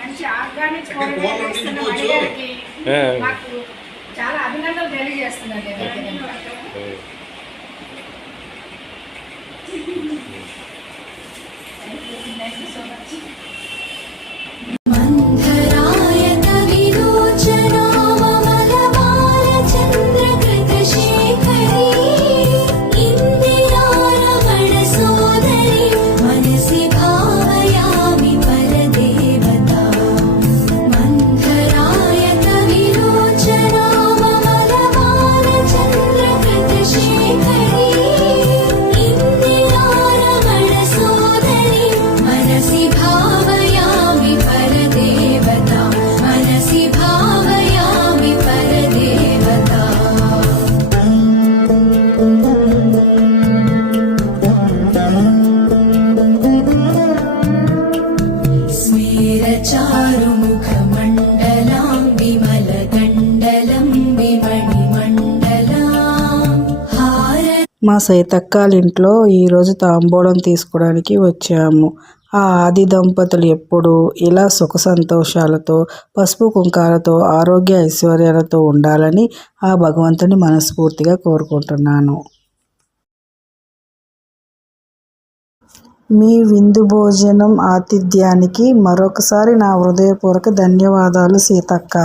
మంచి ఆర్గానిక్ కూరగాయలు ఇస్తున్న మహిళలకి మాకు చాలా అభినందనలు తెలియజేస్తున్నాను నేను. Thank you so much. మా సైతక్కాల ఇంట్లో ఈరోజు తాంబూలం తీసుకోవడానికి వచ్చాము. ఆ ఆది దంపతులు ఎప్పుడు ఇలా సుఖ సంతోషాలతో పసుపు కుంకాలతో ఆరోగ్య ఐశ్వర్యాలతో ఉండాలని ఆ భగవంతుని మనస్ఫూర్తిగా కోరుకుంటున్నాను. మీ విందు భోజనం ఆతిథ్యానికి మరొకసారి నా హృదయపూర్వక ధన్యవాదాలు సీతక్క.